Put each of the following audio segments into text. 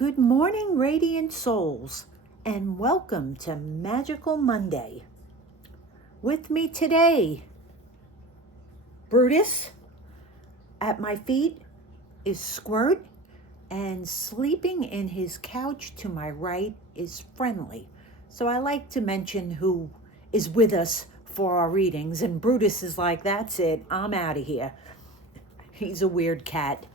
Good morning, Radiant Souls, and welcome to Magical Monday. With me today, Brutus. At my feet is Squirt, and sleeping in his couch to my right is Friendly. So I like to mention who is with us for our readings, and Brutus is like, that's it, I'm out of here. He's a weird cat.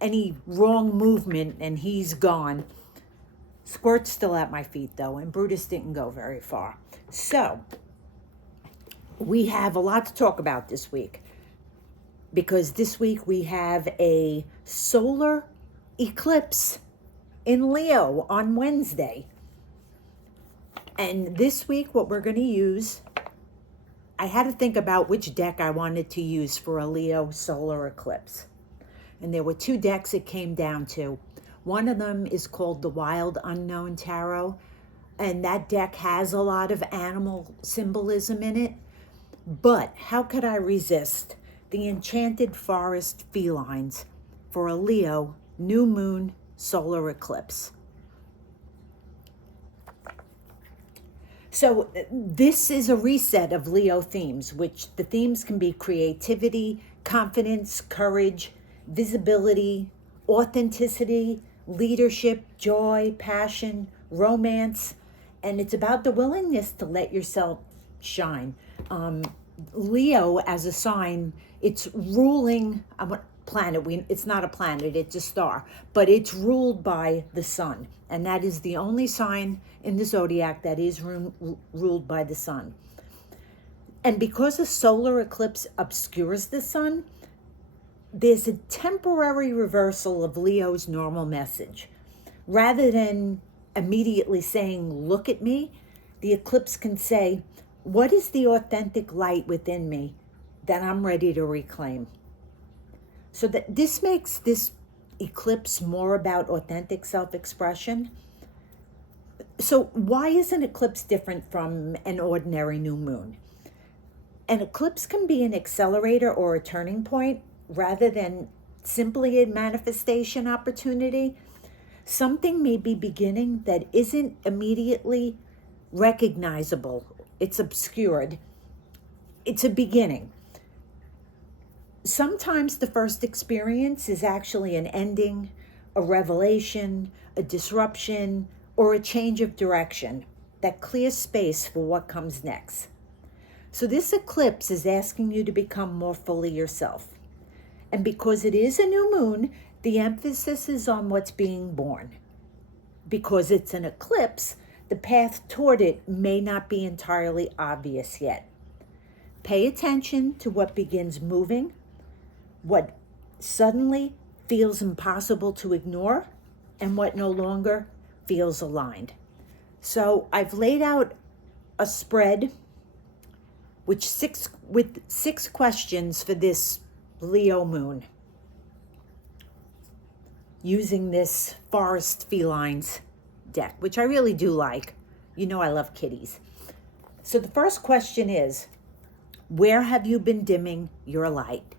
Any wrong movement and he's gone. Squirt's still at my feet though, and Brutus didn't go very far. So, we have a lot to talk about this week because this week we have a solar eclipse in Leo on Wednesday. And this week what we're going to use, I had to think about which deck I wanted to use for a Leo solar eclipse. And there were two decks it came down to. One of them is called the Wild Unknown Tarot, and that deck has a lot of animal symbolism in it. But how could I resist the Enchanted Forest Felines for a Leo new moon solar eclipse? So this is a reset of Leo themes, which the themes can be creativity, confidence, courage, visibility, authenticity, leadership, joy, passion, romance, and it's about the willingness to let yourself shine. Leo as a sign, it's ruling a planet. It's not a planet, it's a star, but it's ruled by the sun, and that is the only sign in the zodiac that is ruled by the sun. And because a solar eclipse obscures the sun, there's a temporary reversal of Leo's normal message. Rather than immediately saying, look at me, the eclipse can say, what is the authentic light within me that I'm ready to reclaim? So that this makes this eclipse more about authentic self-expression. So why is an eclipse different from an ordinary new moon? An eclipse can be an accelerator or a turning point, rather than simply a manifestation opportunity. Something may be beginning that isn't immediately recognizable. It's obscured. It's a beginning. Sometimes the first experience is actually an ending, a revelation, a disruption, or a change of direction that clears space for what comes next. So this eclipse is asking you to become more fully yourself. And because it is a new moon, the emphasis is on what's being born. Because it's an eclipse, the path toward it may not be entirely obvious yet. Pay attention to what begins moving, what suddenly feels impossible to ignore, and what no longer feels aligned. So I've laid out a spread with six questions for this Leo moon, using this Forest Felines deck, which I really do like. You know I love kitties. So the first question is, where have you been dimming your light?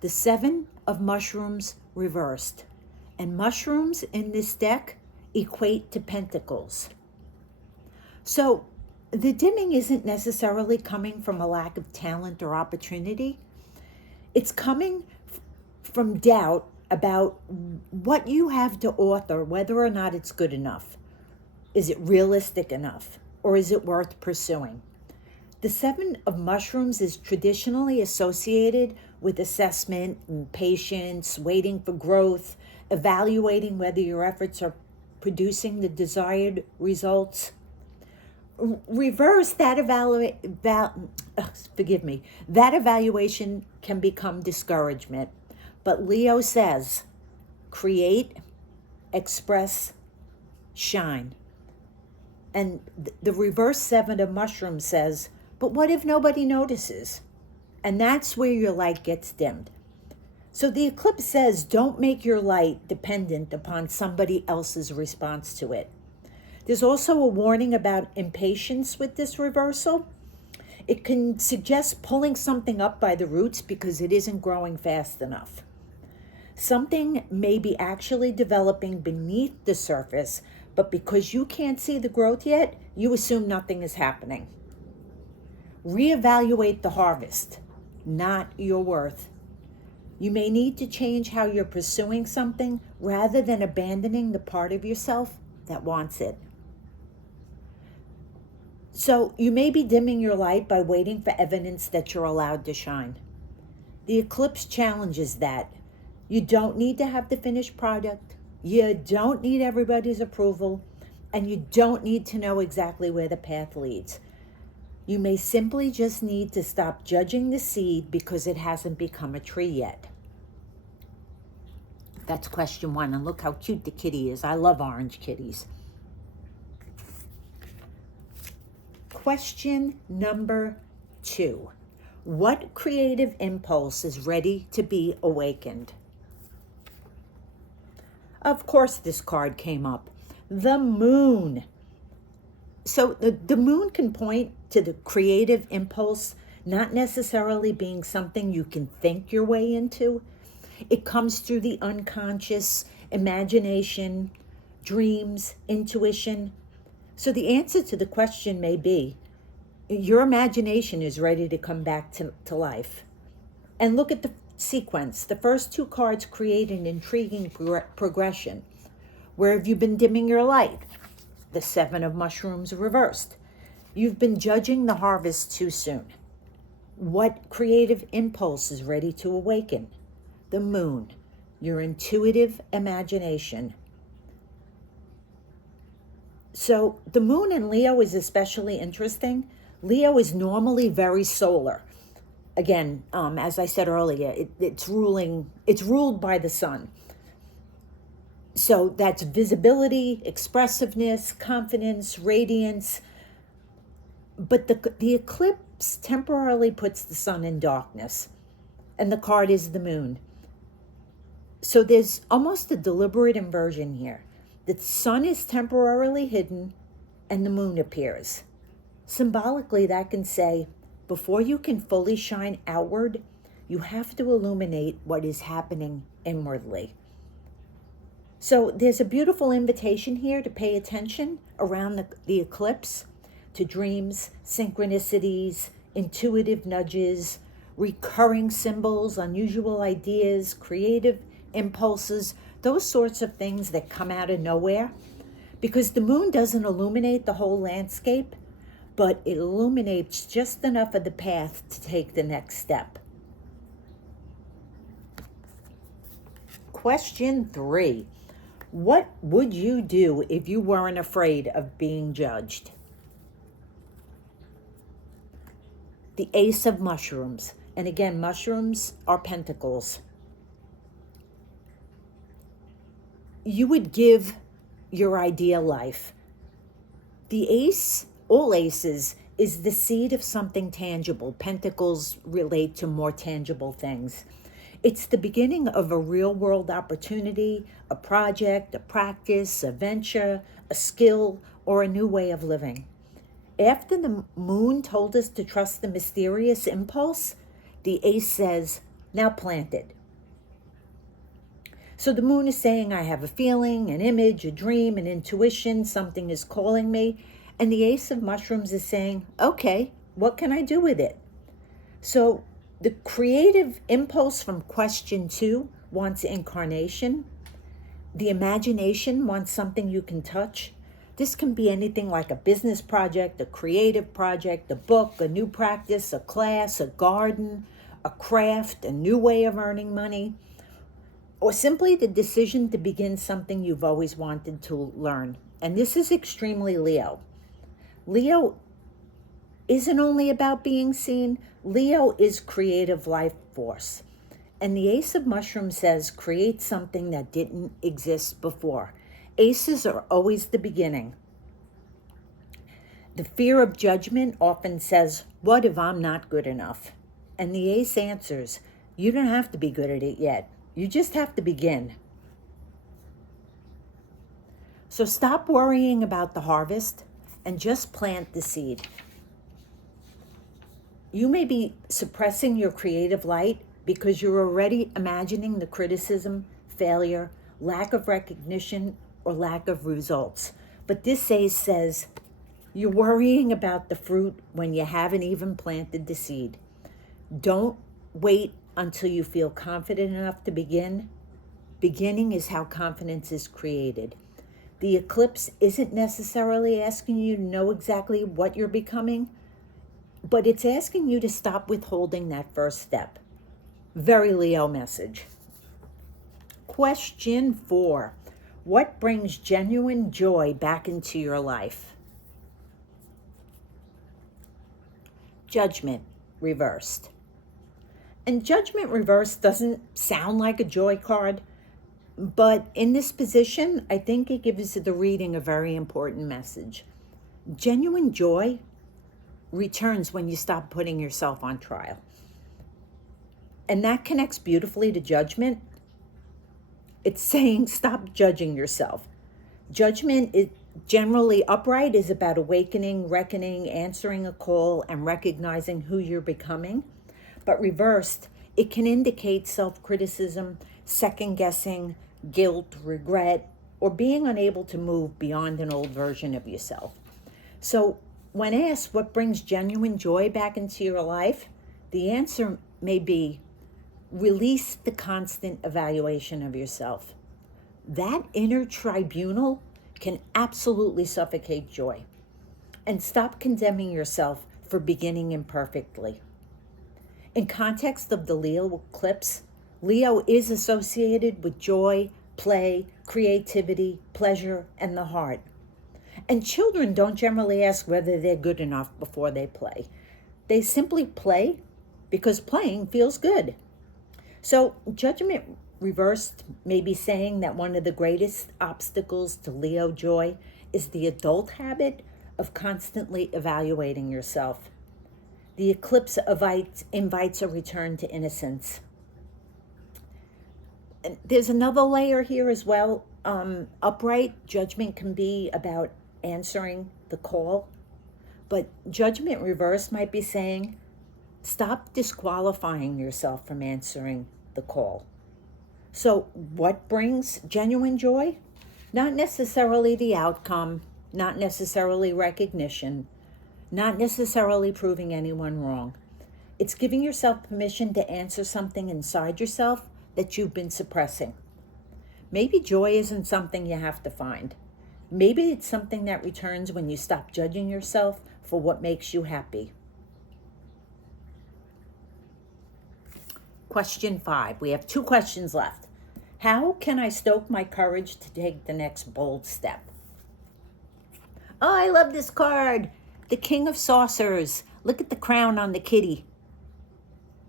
The Seven of Mushrooms reversed, and mushrooms in this deck equate to pentacles. So the dimming isn't necessarily coming from a lack of talent or opportunity. It's coming from doubt about what you have to offer, whether or not it's good enough. Is it realistic enough? Or is it worth pursuing? The Seven of Mushrooms is traditionally associated with assessment and patience, waiting for growth, evaluating whether your efforts are producing the desired results. Reverse that that evaluation can become discouragement. But Leo says, create, express, shine. And the reverse Seven of Mushrooms says, but what if nobody notices? And that's where your light gets dimmed. So the eclipse says, don't make your light dependent upon somebody else's response to it. There's also a warning about impatience with this reversal. It can suggest pulling something up by the roots because it isn't growing fast enough. Something may be actually developing beneath the surface, but because you can't see the growth yet, you assume nothing is happening. Reevaluate the harvest, not your worth. You may need to change how you're pursuing something rather than abandoning the part of yourself that wants it. So you may be dimming your light by waiting for evidence that you're allowed to shine. The eclipse challenges that. You don't need to have the finished product. You don't need everybody's approval. And you don't need to know exactly where the path leads. You may simply just need to stop judging the seed because it hasn't become a tree yet. That's question 1. And look how cute the kitty is. I love orange kitties. Question number 2. What creative impulse is ready to be awakened? Of course, this card came up. The moon. So the moon can point to the creative impulse not necessarily being something you can think your way into. It comes through the unconscious, imagination, dreams, intuition. So the answer to the question may be, your imagination is ready to come back to life. And look at the sequence. The first 2 cards create an intriguing progression. Where have you been dimming your light? The 7 of mushrooms reversed. You've been judging the harvest too soon. What creative impulse is ready to awaken? The moon, your intuitive imagination. So the moon in Leo is especially interesting. Leo is normally very solar. Again, as I said earlier, it's ruled by the sun. So that's visibility, expressiveness, confidence, radiance. But the eclipse temporarily puts the sun in darkness, and the card is the moon. So there's almost a deliberate inversion here. The sun is temporarily hidden, and the moon appears. Symbolically, that can say, before you can fully shine outward, you have to illuminate what is happening inwardly. So there's a beautiful invitation here to pay attention around the eclipse to dreams, synchronicities, intuitive nudges, recurring symbols, unusual ideas, creative impulses, those sorts of things that come out of nowhere. Because the moon doesn't illuminate the whole landscape, but it illuminates just enough of the path to take the next step. Question 3. What would you do if you weren't afraid of being judged? The Ace of Mushrooms. And again, mushrooms are pentacles. You would give your idea life. The ace, all aces, is the seed of something tangible. Pentacles relate to more tangible things. It's the beginning of a real-world opportunity, a project, a practice, a venture, a skill, or a new way of living. After the moon told us to trust the mysterious impulse, the ace says, now plant it. So the moon is saying, I have a feeling, an image, a dream, an intuition, something is calling me. And the Ace of Mushrooms is saying, okay, what can I do with it? So the creative impulse from question 2 wants incarnation. The imagination wants something you can touch. This can be anything like a business project, a creative project, a book, a new practice, a class, a garden, a craft, a new way of earning money, or simply the decision to begin something you've always wanted to learn. And this is extremely Leo. Leo isn't only about being seen. Leo is creative life force. And the Ace of Mushrooms says, create something that didn't exist before. Aces are always the beginning. The fear of judgment often says, what if I'm not good enough? And the ace answers, you don't have to be good at it yet. You just have to begin. So stop worrying about the harvest and just plant the seed. You may be suppressing your creative light because you're already imagining the criticism, failure, lack of recognition, or lack of results. But this says you're worrying about the fruit when you haven't even planted the seed. Don't wait until you feel confident enough to begin. Beginning is how confidence is created. The eclipse isn't necessarily asking you to know exactly what you're becoming, but it's asking you to stop withholding that first step. Very Leo message. Question 4. What brings genuine joy back into your life? Judgment reversed. And Judgment reversed doesn't sound like a joy card, but in this position, I think it gives the reading a very important message. Genuine joy returns when you stop putting yourself on trial. And that connects beautifully to Judgment. It's saying stop judging yourself. Judgment is generally upright, is about awakening, reckoning, answering a call, and recognizing who you're becoming. But reversed, it can indicate self-criticism, second-guessing, guilt, regret, or being unable to move beyond an old version of yourself. So when asked what brings genuine joy back into your life, the answer may be release the constant evaluation of yourself. That inner tribunal can absolutely suffocate joy. And stop condemning yourself for beginning imperfectly. In context of the Leo eclipse, Leo is associated with joy, play, creativity, pleasure, and the heart. And children don't generally ask whether they're good enough before they play. They simply play because playing feels good. So Judgment reversed may be saying that one of the greatest obstacles to Leo joy is the adult habit of constantly evaluating yourself. The eclipse invites a return to innocence. And there's another layer here as well. Upright Judgment can be about answering the call, but Judgment reverse might be saying, stop disqualifying yourself from answering the call. So what brings genuine joy? Not necessarily the outcome, not necessarily recognition, not necessarily proving anyone wrong. It's giving yourself permission to answer something inside yourself that you've been suppressing. Maybe joy isn't something you have to find. Maybe it's something that returns when you stop judging yourself for what makes you happy. Question 5. We have 2 questions left. How can I stoke my courage to take the next bold step? Oh, I love this card. The King of Saucers. Look at the crown on the kitty.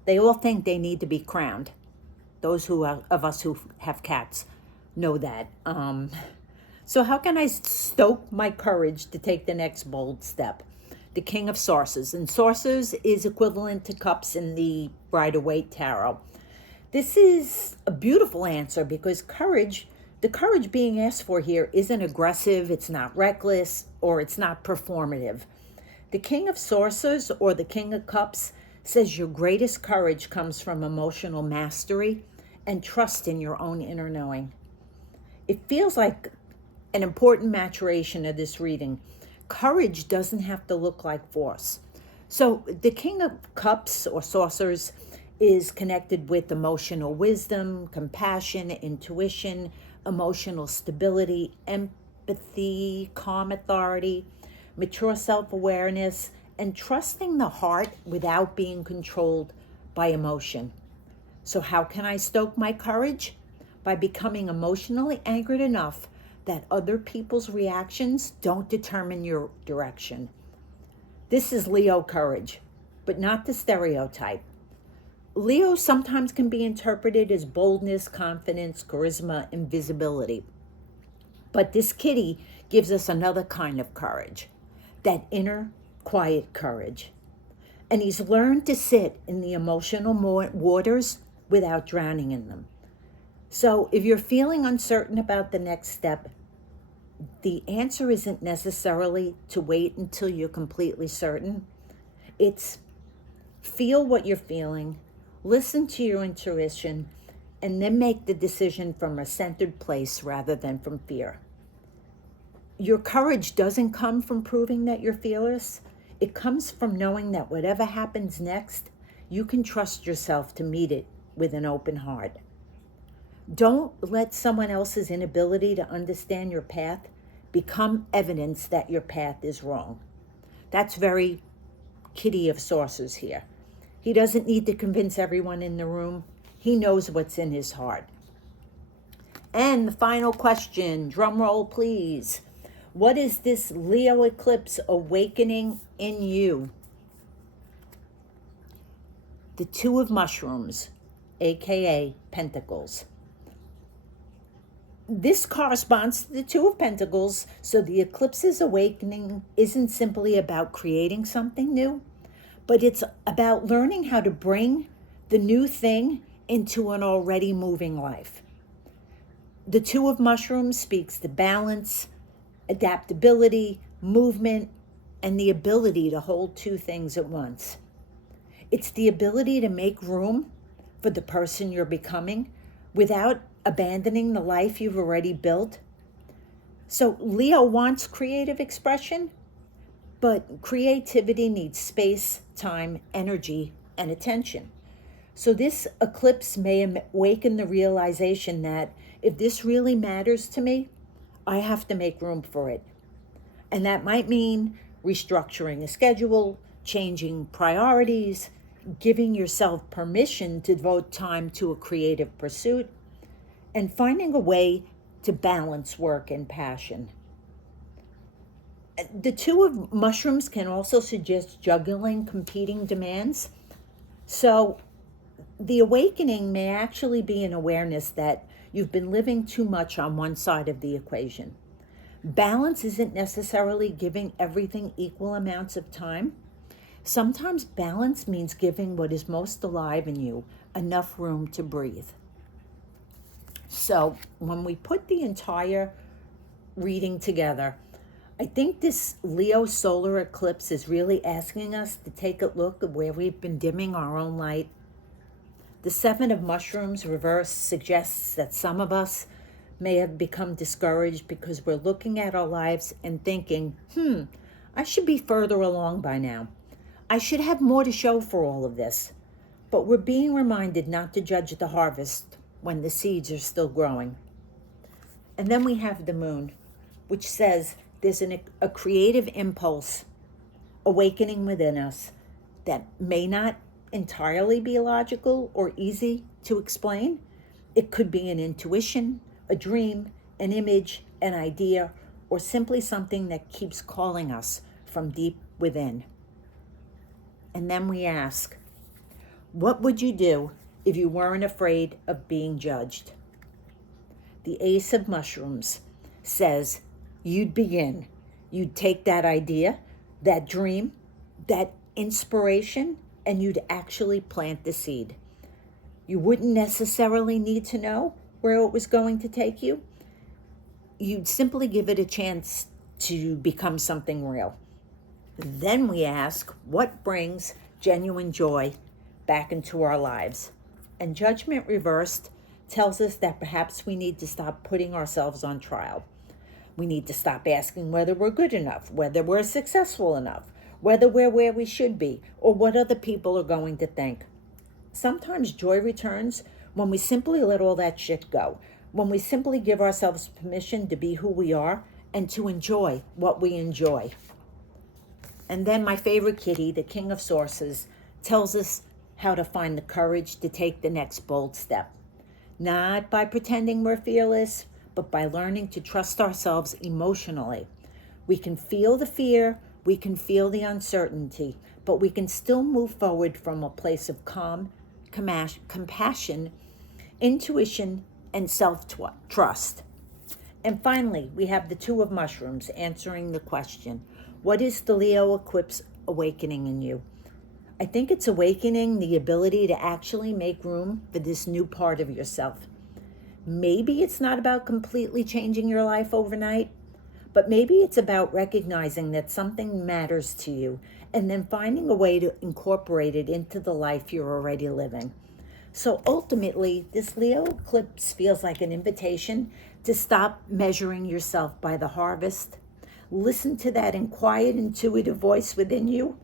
They all think they need to be crowned. Those of us who have cats know that. So how can I stoke my courage to take the next bold step? The King of Saucers. And Saucers is equivalent to cups in the Rider-Waite Tarot. This is a beautiful answer because the courage being asked for here isn't aggressive, it's not reckless, or it's not performative. The King of Saucers, or the King of Cups, says your greatest courage comes from emotional mastery and trust in your own inner knowing. It feels like an important maturation of this reading. Courage doesn't have to look like force. So the King of Cups or Saucers is connected with emotional wisdom, compassion, intuition, emotional stability, empathy, calm authority, mature self-awareness, and trusting the heart without being controlled by emotion. So how can I stoke my courage? By becoming emotionally anchored enough that other people's reactions don't determine your direction. This is Leo courage, but not the stereotype. Leo sometimes can be interpreted as boldness, confidence, charisma, and visibility. But this kitty gives us another kind of courage, that inner, quiet courage. And he's learned to sit in the emotional waters without drowning in them. So if you're feeling uncertain about the next step, the answer isn't necessarily to wait until you're completely certain. It's Feel what you're feeling, listen to your intuition, and then make the decision from a centered place rather than from fear. Your courage doesn't come from proving that you're fearless. It comes from knowing that whatever happens next, you can trust yourself to meet it with an open heart. Don't let someone else's inability to understand your path become evidence that your path is wrong. That's very Kitty of Sources here. He doesn't need to convince everyone in the room. He knows what's in his heart. And the final question, drum roll please. What is this Leo eclipse awakening in you? The Two of Mushrooms, aka Pentacles. This corresponds to the Two of Pentacles, so the eclipse's awakening isn't simply about creating something new, but it's about learning how to bring the new thing into an already moving life. The Two of Mushrooms speaks to balance, adaptability, movement, and the ability to hold two things at once. It's the ability to make room for the person you're becoming without abandoning the life you've already built. So Leo wants creative expression, but creativity needs space, time, energy, and attention. So this eclipse may awaken the realization that if this really matters to me, I have to make room for it. And that might mean restructuring a schedule, changing priorities, giving yourself permission to devote time to a creative pursuit, and finding a way to balance work and passion. The Two of Mushrooms can also suggest juggling competing demands. So the awakening may actually be an awareness that you've been living too much on one side of the equation. Balance isn't necessarily giving everything equal amounts of time. Sometimes balance means giving what is most alive in you enough room to breathe. So when we put the entire reading together, I think this Leo solar eclipse is really asking us to take a look at where we've been dimming our own light. The Seven of Mushrooms reverse suggests that some of us may have become discouraged because we're looking at our lives and thinking, I should be further along by now. I should have more to show for all of this. But we're being reminded not to judge the harvest when the seeds are still growing. And then we have the Moon, which says there's a creative impulse awakening within us that may not entirely be logical or easy to explain. It could be an intuition, a dream, an image, an idea, or simply something that keeps calling us from deep within. And then we ask, what would you do if you weren't afraid of being judged? The Ace of Mushrooms says you'd begin. You'd take that idea, that dream, that inspiration, and you'd actually plant the seed. You wouldn't necessarily need to know where it was going to take you. You'd simply give it a chance to become something real. Then we ask, what brings genuine joy back into our lives? And Judgment Reversed tells us that perhaps we need to stop putting ourselves on trial. We need to stop asking whether we're good enough, whether we're successful enough, whether we're where we should be, or what other people are going to think. Sometimes joy returns when we simply let all that shit go, when we simply give ourselves permission to be who we are and to enjoy what we enjoy. And then my favorite kitty, the King of Sources, tells us how to find the courage to take the next bold step. Not by pretending we're fearless, but by learning to trust ourselves emotionally. We can feel the fear, we can feel the uncertainty, but we can still move forward from a place of calm, compassion, intuition, and self-trust. And finally, we have the Two of Mushrooms answering the question, what is the Leo eclipse awakening in you? I think it's awakening the ability to actually make room for this new part of yourself. Maybe it's not about completely changing your life overnight, But maybe it's about recognizing that something matters to you and then finding a way to incorporate it into the life you're already living. So ultimately, this Leo eclipse feels like an invitation to stop measuring yourself by the harvest. Listen to that quiet, intuitive voice within you.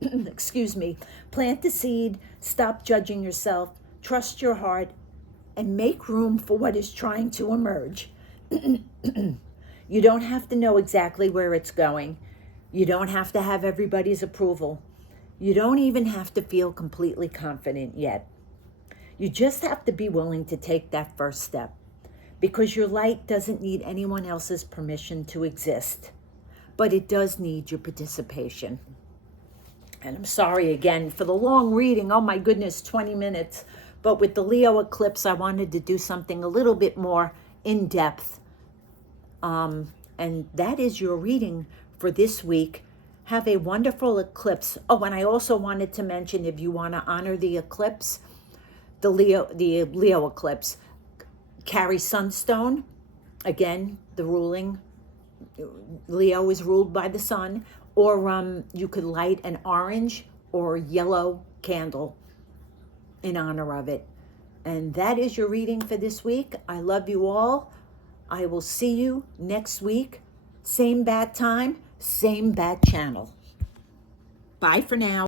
Excuse me. Plant the seed, stop judging yourself, trust your heart, and make room for what is trying to emerge. You don't have to know exactly where it's going. You don't have to have everybody's approval. You don't even have to feel completely confident yet. You just have to be willing to take that first step, because your light doesn't need anyone else's permission to exist, but it does need your participation. And I'm sorry again for the long reading. Oh my goodness, 20 minutes. But with the Leo eclipse, I wanted to do something a little bit more in depth. And that is your reading for this week. Have a wonderful eclipse. Oh, and I also wanted to mention, if you want to honor the eclipse, the Leo eclipse, carry sunstone. Again, the ruling, Leo is ruled by the sun. Or you could light an orange or yellow candle in honor of it. And that is your reading for this week. I love you all. I will see you next week. Same bat time, same bat channel. Bye for now.